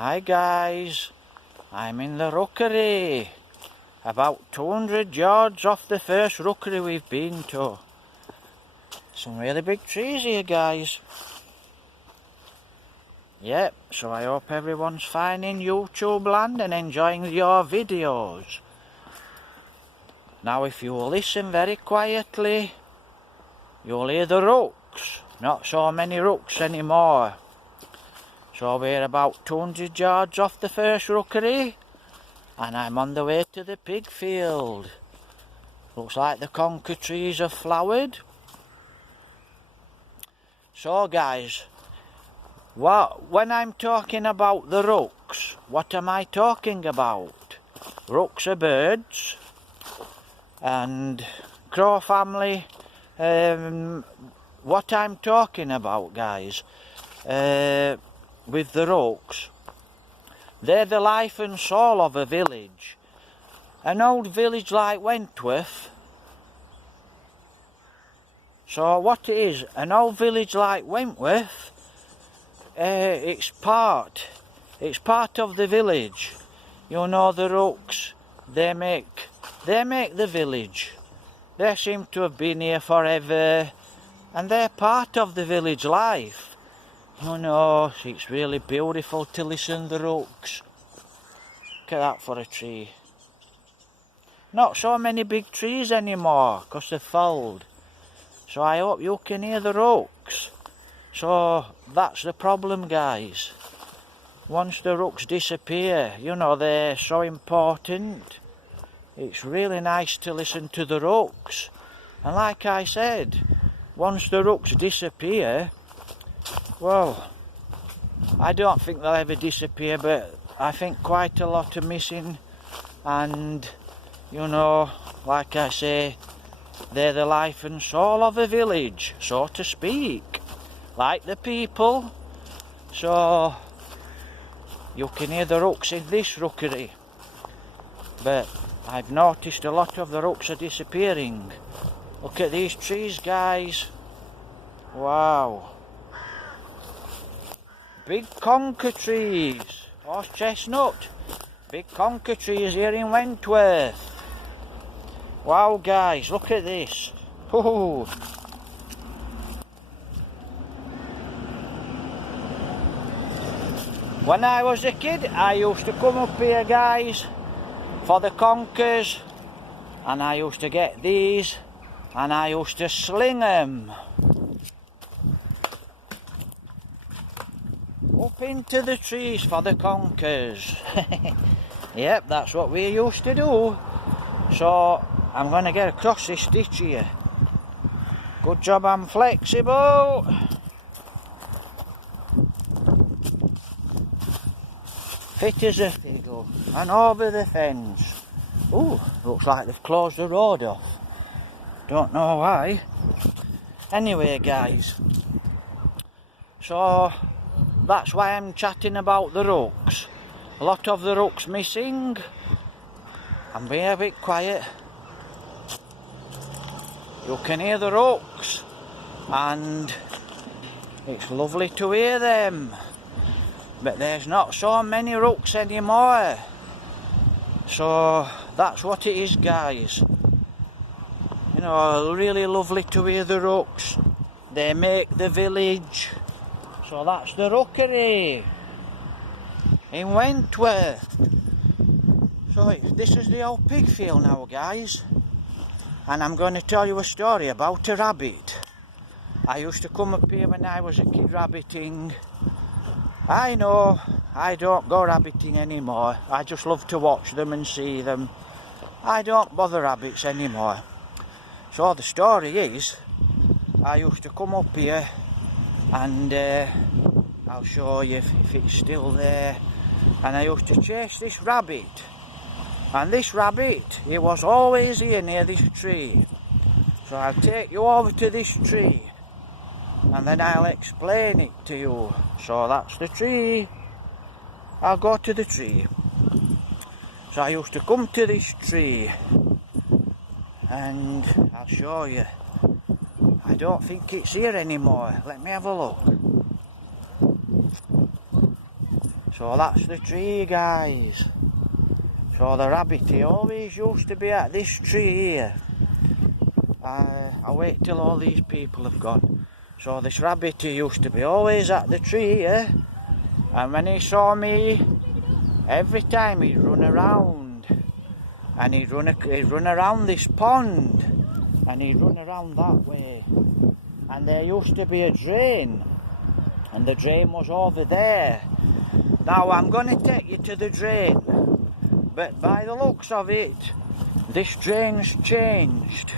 Hi guys, I'm in the rookery, about 200 yards off the first rookery we've been to. Some really big trees here guys. Yep, so I hope everyone's fine in YouTube land and enjoying your videos. Now if you listen very quietly, you'll hear the rooks. Not so many rooks anymore. So we're about 200 yards off the first rookery and I'm on the way to the pig field. Looks like the conker trees have flowered. So guys, when I'm talking about the rooks, what am I talking about? Rooks are birds, and crow family, what I'm talking about guys, with the rooks, they're the life and soul of a village. An old village like Wentworth. So what it is, an old village like Wentworth, it's part of the village. You know, the rooks, they make the village. They seem to have been here forever, and they're part of the village life. You know, it's really beautiful to listen to the rooks. Look at that for a tree. Not so many big trees anymore, because they're felled. So I hope you can hear the rooks. So that's the problem guys. Once the rooks disappear, you know, they're so important. It's really nice to listen to the rooks. And like I said, once the rooks disappear, well, I don't think they'll ever disappear, but I think quite a lot are missing. And, you know, like I say, they're the life and soul of a village, so to speak. Like the people. So, you can hear the rooks in this rookery. But I've noticed a lot of the rooks are disappearing. Look at these trees, guys. Wow. Big conker trees. Horse chestnut. Big conker trees here in Wentworth. Wow, guys, look at this. Ooh. When I was a kid, I used to come up here, guys, for the conkers, and I used to get these, and I used to sling them up into the trees for the conkers. Yep, that's what we used to do. So I'm going to get across this ditch here. Good job I'm flexible. Fit as a fiddle. And over the fence. Ooh, looks like they've closed the road off. Don't know why. Anyway guys, so that's why I'm chatting about the rooks. A lot of the rooks missing. I'm being a bit quiet. You can hear the rooks, and it's lovely to hear them. But there's not so many rooks anymore. So that's what it is guys. You know, really lovely to hear the rooks. They make the village. So that's the rookery in Wentworth. So this is the old pig field now guys. And I'm going to tell you a story about a rabbit. I used to come up here when I was a kid rabbiting. I know, I don't go rabbiting anymore. I just love to watch them and see them. I don't bother rabbits anymore. So the story is, I used to come up here and I'll show you if it's still there. And I used to chase this rabbit. And this rabbit, he was always here near this tree. So I'll take you over to this tree and then I'll explain it to you. So that's the tree. I'll go to the tree. So I used to come to this tree and I'll show you. I don't think it's here anymore. Let me have a look. So that's the tree, guys. So the rabbit, he always used to be at this tree here. I wait till all these people have gone. So this rabbit, he used to be always at the tree here. And when he saw me, every time he'd run around. And he'd run around this pond. And he'd run around that way. And there used to be a drain. And the drain was over there. Now I'm going to take you to the drain. But by the looks of it, this drain's changed.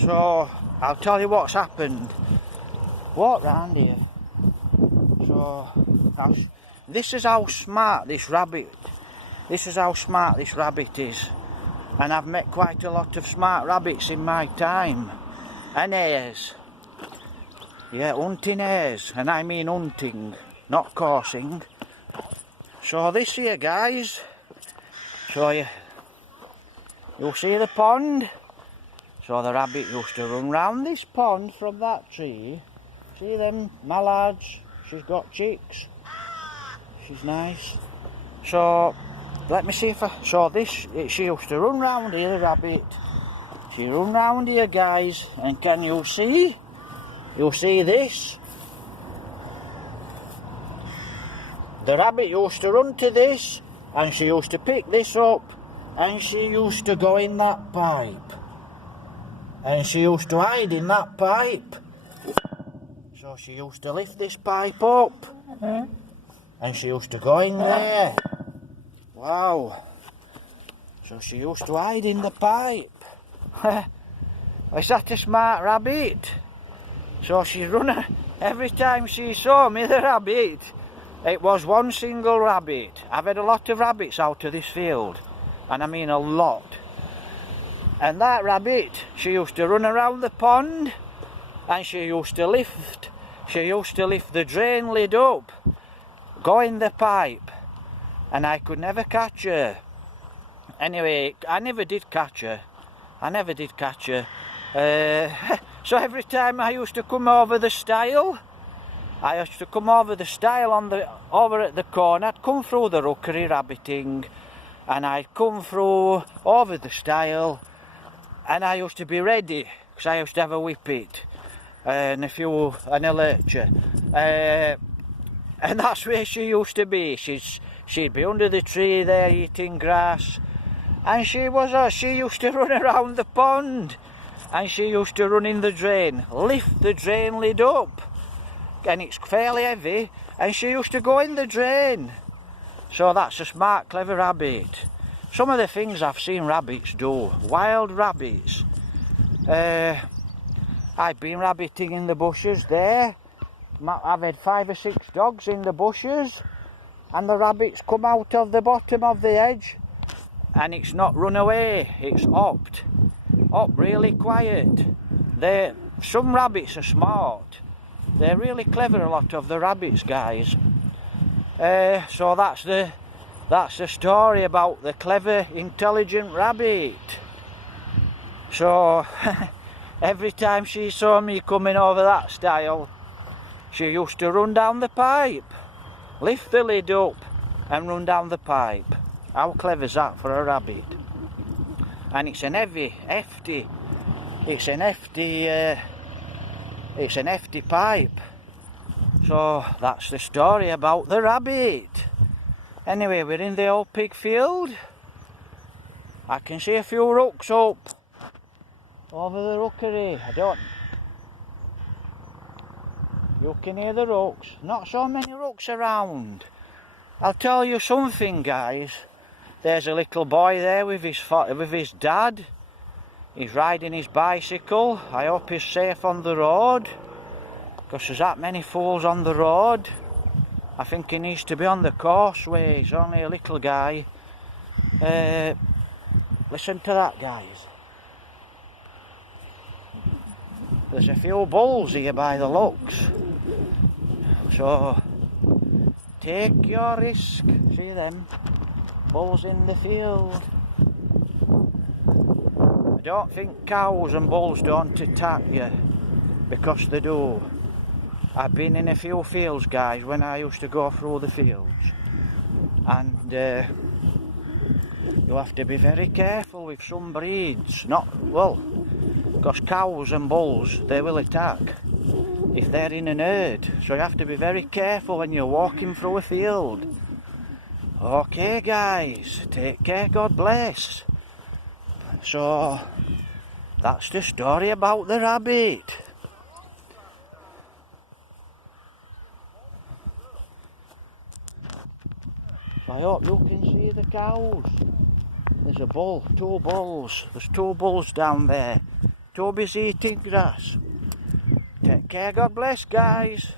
So I'll tell you what's happened. Walk round here. So this is how smart this rabbit. This is how smart this rabbit is. And I've met quite a lot of smart rabbits in my time. And hares. Yeah, hunting hares. And I mean hunting, not coursing. So this here, guys. So you'll see the pond. So the rabbit used to run round this pond from that tree. See them mallards? She's got chicks. She's nice. So let me see if I... So she used to run round here, the rabbit. She run round here, guys. And can you see? You'll see this. The rabbit used to run to this. And she used to pick this up. And she used to go in that pipe. And she used to hide in that pipe. So she used to lift this pipe up. And she used to go in there. Wow. So she used to hide in the pipe. Is that a smart rabbit? So she's running. Every time she saw me, the rabbit, it was one single rabbit. I've had a lot of rabbits out of this field. And I mean a lot. And that rabbit, she used to run around the pond. And she used to lift the drain lid up. Go in the pipe. And I could never catch her. Anyway, I never did catch her. So every time I used to come over the stile, over at the corner. I'd come through the rookery rabbiting, and I'd come through over the stile, and I used to be ready, because I used to have a whippet and a lurcher. And that's where she used to be. She'd be under the tree there eating grass. And she used to run around the pond. And she used to run in the drain. Lift the drain lid up. And it's fairly heavy. And she used to go in the drain. So that's a smart, clever rabbit. Some of the things I've seen rabbits do. Wild rabbits. I've been rabbiting in the bushes there. I've had 5 or 6 dogs in the bushes, and the rabbits come out of the bottom of the edge, and it's not run away, it's hopped really quiet. Some rabbits are smart, they're really clever, a lot of the rabbits, guys. So that's the story about the clever, intelligent rabbit. So every time she saw me coming over that stile, she used to run down the pipe, lift the lid up and run down the pipe. How clever is that for a rabbit? And it's an hefty pipe. So that's the story about the rabbit. Anyway, we're in the old pig field. I can see a few rooks up over the rookery. You can hear the rooks. Not so many rooks around. I'll tell you something, guys. There's a little boy there with his dad. He's riding his bicycle. I hope he's safe on the road, because there's that many fools on the road. I think he needs to be on the causeway. He's only a little guy. Listen to that, guys. There's a few bulls here by the looks. So take your risk. See them? Bulls in the field. I don't think cows and bulls don't attack you, because they do. I've been in a few fields, guys, when I used to go through the fields, and you have to be very careful with some breeds. Because cows and bulls, they will attack if they're in an herd, so you have to be very careful when you're walking through a field. Okay guys, take care, God bless. So that's the story about the rabbit. So I hope you can see the cows. There's a bull, 2 bulls. There's 2 bulls down there. 2 busy eating grass. Take care, God bless, guys.